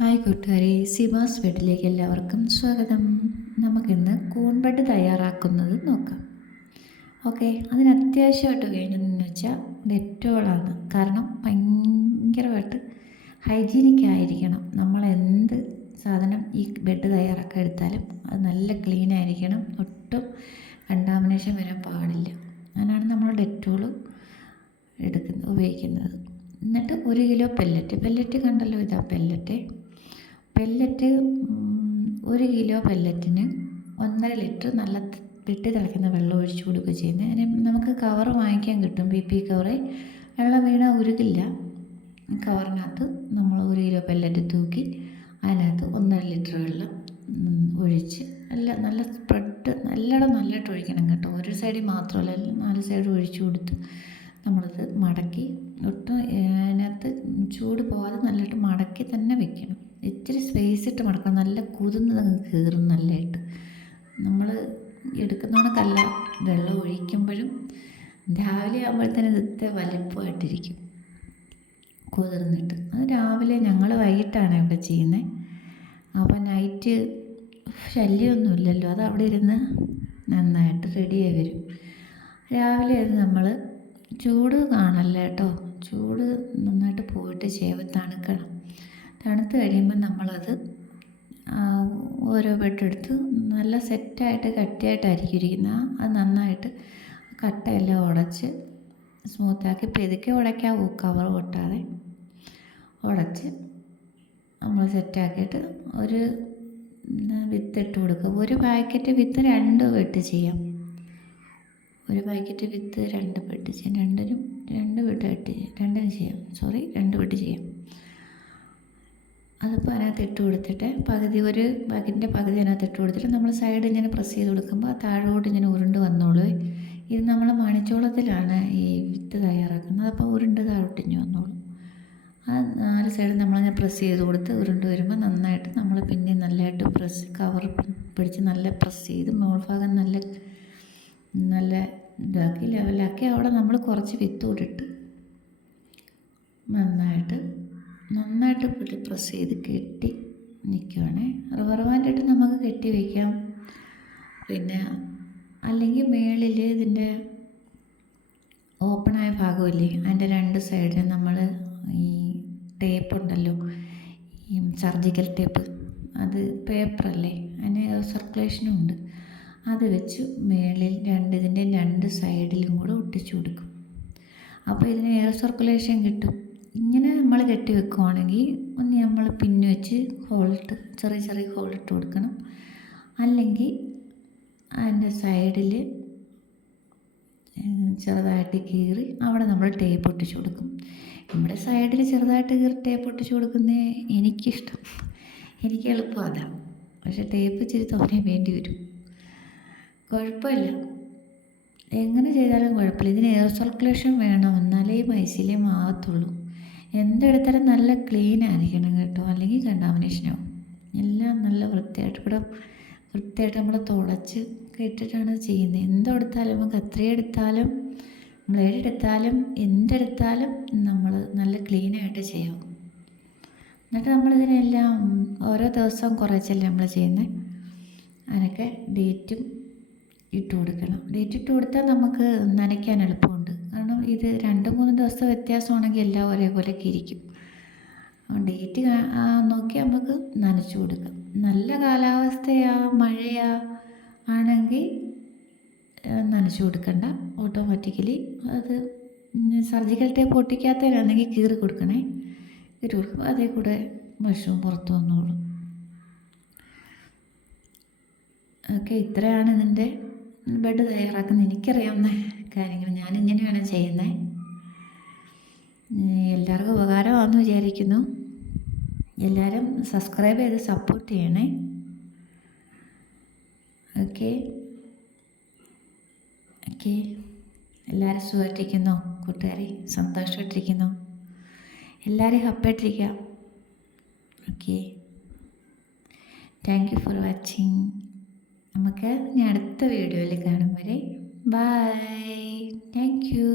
Hi കൂട്ടുകാരെ, സിമാസ് ബെഡിലേക്ക് എല്ലാവർക്കും സ്വാഗതം. നമുക്കിന്ന് കൂൺ ബെഡ് തയ്യാറാക്കുന്നത് നോക്കാം. ഓക്കെ, അതിന് അത്യാവശ്യമായിട്ട് വേണ്ടതെന്ന് വെച്ചാൽ ഡെറ്റോളാണ്. കാരണം ഭയങ്കരമായിട്ട് ഹൈജീനിക് ആയിരിക്കണം. നമ്മൾ എന്ത് സാധനം ഈ ബെഡ് തയ്യാറാക്കാൻ എടുത്താലും അത് നല്ല ക്ലീൻ ആയിരിക്കണം. ഒട്ടും കണ്ടാമിനേഷൻ വരാൻ പാടില്ല. അങ്ങനെയാണ് നമ്മൾ ഡെറ്റോൾ ഉപയോഗിക്കുന്നത്. എന്നിട്ട് 1 കിലോ പെല്ലറ്റ് കണ്ടല്ലോ, ഇതാ പെല്ലറ്റ് 1 കിലോ പെല്ലറ്റിന് 1.5 ലിറ്റർ നല്ല വെട്ടി തിളയ്ക്കുന്ന വെള്ളം ഒഴിച്ചു കൊടുക്കുക ചെയ്യുന്നത്. അതിന് നമുക്ക് കവർ വാങ്ങിക്കാൻ കിട്ടും, PP കവറ്. വെള്ളം വീണാൽ ഉരുകില്ല. കവറിനകത്ത് നമ്മൾ 1 കിലോ പെല്ലറ്റ് തൂക്കി അതിനകത്ത് 1.5 ലിറ്റർ വെള്ളം ഒഴിച്ച് നല്ല സ്പ്രെഡ് നല്ലതായിട്ട് ഒഴിക്കണം കേട്ടോ. ഒരു സൈഡിൽ മാത്രമല്ല, 4 സൈഡ് ഒഴിച്ചു കൊടുത്ത് നമ്മളത് മടക്കി ഒട്ടും അതിനകത്ത് ചൂട് പോകാതെ നല്ലതായിട്ട് മടക്കി തന്നെ വെക്കണം. ഇച്ചിരി സ്പേസ് ഇട്ട് മടക്കണം. നല്ല കുതിർന്ന് കീറും നല്ലതായിട്ട്. നമ്മൾ എടുക്കുന്നോണക്കല്ല, വെള്ളം ഒഴിക്കുമ്പോഴും രാവിലെ ആകുമ്പോഴത്തേനും ഇതത്തെ വലിപ്പമായിട്ടിരിക്കും കുതിർന്നിട്ട്. അത് രാവിലെ ഞങ്ങൾ വൈകിട്ടാണ് ഇവിടെ ചെയ്യുന്നത്. അപ്പോൾ നൈറ്റ് ശല്യമൊന്നുമില്ലല്ലോ, അത് അവിടെ ഇരുന്ന് നന്നായിട്ട് റെഡിയായി വരും. രാവിലെ അത് നമ്മൾ ചൂട് കാണല്ല കേട്ടോ, ചൂട് നന്നായിട്ട് പോയിട്ട് ചേവ് തണുക്കണം. തണുത്ത് കഴിയുമ്പോൾ നമ്മളത് ഓരോ ബെഡെടുത്ത് നല്ല സെറ്റായിട്ട് കട്ടിയായിട്ടായിരിക്കും ഇരിക്കുന്നത്. അത് നന്നായിട്ട് കട്ടയെല്ലാം ഉടച്ച് സ്മൂത്താക്കി പെതുക്കെ ഉടയ്ക്കാവൂ, കവർ പൊട്ടാതെ ഉടച്ച് നമ്മൾ സെറ്റാക്കിയിട്ട് ഒരു വിത്തിട്ട് കൊടുക്കുക. ഒരു പാക്കറ്റ് വിത്ത് 2 ബെഡ് ചെയ്യാം. ഒരു പാക്കറ്റ് വിത്ത് 2 ബെഡ് ചെയ്യാം. രണ്ട് ബെഡ് ചെയ്യാം. അതിപ്പോൾ അതിനകത്ത് ഇട്ട് കൊടുത്തിട്ട് ഒരു പാക്കറ്റിൻ്റെ പകുതി അതിനകത്ത് ഇട്ട് കൊടുത്തിട്ട് നമ്മൾ സൈഡ് ഇങ്ങനെ പ്രസ് ചെയ്ത് കൊടുക്കുമ്പോൾ താഴോട്ട് ഇങ്ങനെ ഉരുണ്ട് വന്നോളൂ. ഇത് നമ്മൾ മണിച്ചോളത്തിലാണ് ഈ വിത്ത് തയ്യാറാക്കുന്നത്. അപ്പോൾ ഉരുണ്ട് താഴോട്ടിഞ്ഞ് വന്നോളൂ. ആ 4 സൈഡ് നമ്മളിങ്ങനെ പ്രസ് ചെയ്ത് കൊടുത്ത് ഉരുണ്ട് വരുമ്പോൾ നന്നായിട്ട് നമ്മൾ പിന്നെ നല്ലതായിട്ട് കവർ പിടിച്ച് നല്ല പ്രസ് ചെയ്ത് മോൾഭാഗം നല്ല ഇതാക്കി ലെവലാക്കി അവിടെ നമ്മൾ കുറച്ച് വിത്ത് ഇട്ടിട്ട് നന്നായിട്ട് പ്രസ് ചെയ്ത് കെട്ടി നിൽക്കുവാണേ. റബ്ബർ ബാൻഡ് ഇട്ട് നമുക്ക് കെട്ടി വയ്ക്കാം. പിന്നെ അല്ലെങ്കിൽ മേളിൽ ഇതിൻ്റെ ഓപ്പണായ ഭാഗമില്ലേ, അതിൻ്റെ 2 സൈഡിലും നമ്മൾ ഈ ടേപ്പ് ഉണ്ടല്ലോ, ഈ സർജിക്കൽ ടേപ്പ്, അത് പേപ്പറല്ലേ, അതിന് സർക്കുലേഷനും ഉണ്ട്. അത് വെച്ച് മേളിൽ ഇതിൻ്റെ 2 സൈഡിലും കൂടെ ഒട്ടിച്ചു കൊടുക്കും. അപ്പോൾ ഇതിന് എയർ സർക്കുലേഷൻ കിട്ടും. ഇങ്ങനെ നമ്മൾ കെട്ടി വെക്കുവാണെങ്കിൽ ഒന്ന് നമ്മൾ പിന്ന് വെച്ച് ചെറിയ ഹോളിട്ട് കൊടുക്കണം. അല്ലെങ്കിൽ അതിൻ്റെ സൈഡിൽ ചെറുതായിട്ട് കീറി അവിടെ നമ്മൾ ടേപ്പ് ഒട്ടിച്ചു കൊടുക്കും. നമ്മുടെ സൈഡിൽ ചെറുതായിട്ട് കീറി ടേപ്പ് ഒട്ടിച്ചു കൊടുക്കുന്നേ എനിക്കിഷ്ടം, എനിക്ക് എളുപ്പം അതാണ്. പക്ഷേ ടേപ്പ് ഇച്ചിരി തോനെ വേണ്ടി വരും. കുഴപ്പമില്ല, എങ്ങനെ ചെയ്താലും കുഴപ്പമില്ല. ഇതിന് എയർ സർക്കുലേഷൻ വേണം, എന്നാലേ ഈ മൈസീലിയം ആകത്തുള്ളൂ. എന്തെടുത്താലും നല്ല ക്ലീൻ ആയിരിക്കണം കേട്ടോ, അല്ലെങ്കിൽ കണ്ടാമിനേഷനാവും. എല്ലാം നല്ല വൃത്തിയായിട്ട് നമ്മൾ തുടച്ച് ഇട്ടിട്ടാണ് ചെയ്യുന്നത്. എന്തെടുത്താലും നമുക്ക് കത്രിയെടുത്താലും ബ്ലേഡെടുത്താലും എന്തെടുത്താലും നമ്മൾ നല്ല ക്ലീനായിട്ട് ചെയ്യാം. എന്നിട്ട് നമ്മളിതിനെല്ലാം ഓരോ ദിവസവും കുറച്ചല്ലേ നമ്മൾ ചെയ്യുന്നത്. അതിനൊക്കെ ഡേറ്റും ഇട്ട് കൊടുക്കണം. ഡേറ്റ് ഇട്ട് കൊടുത്താൽ നമുക്ക് നനയ്ക്കാൻ എളുപ്പമുണ്ട്. കാരണം ഇത് 2-3 ദിവസത്തെ വ്യത്യാസമാണെങ്കിൽ എല്ലാം ഒരേപോലെയൊക്കെ ഇരിക്കും. ഡേറ്റ് നോക്കി നമുക്ക് നനച്ചു കൊടുക്കാം. നല്ല കാലാവസ്ഥയാ മഴയാ ആണെങ്കിൽ നനച്ചു കൊടുക്കണ്ട, ഓട്ടോമാറ്റിക്കലി അത് സർജിക്കൽ ടേപ്പ് ഒട്ടിക്കാത്തതിലാണെങ്കിൽ കീറി കൊടുക്കണേ. കീറി കൊടുക്കുമ്പോൾ അതേ കൂടെ മഷും പുറത്ത് വന്നോളും. ഓക്കെ, ഇത്രയാണ് ഇതിൻ്റെ ബെഡ് തയ്യാറാക്കുന്നത്. എനിക്കറിയാവുന്ന കാര്യങ്ങൾ ഞാനിങ്ങനെയാണ് ചെയ്യുന്നത്. എല്ലാവർക്കും ഉപകാരമാണെന്ന് വിചാരിക്കുന്നു. എല്ലാവരും സബ്സ്ക്രൈബ് ചെയ്ത് സപ്പോർട്ട് ചെയ്യണേ. ഓക്കെ, എല്ലാവരും സുഖമായിട്ടിരിക്കുന്നോ കൂട്ടുകാരെ? സന്തോഷമായിട്ടിരിക്കുന്നോ? എല്ലാവരും ഹാപ്പിയായിട്ടിരിക്കുക. Okay, thank you for watching. നമുക്ക് ഇനി അടുത്ത വീഡിയോയിൽ കാണും വരെ ബൈ. Thank you.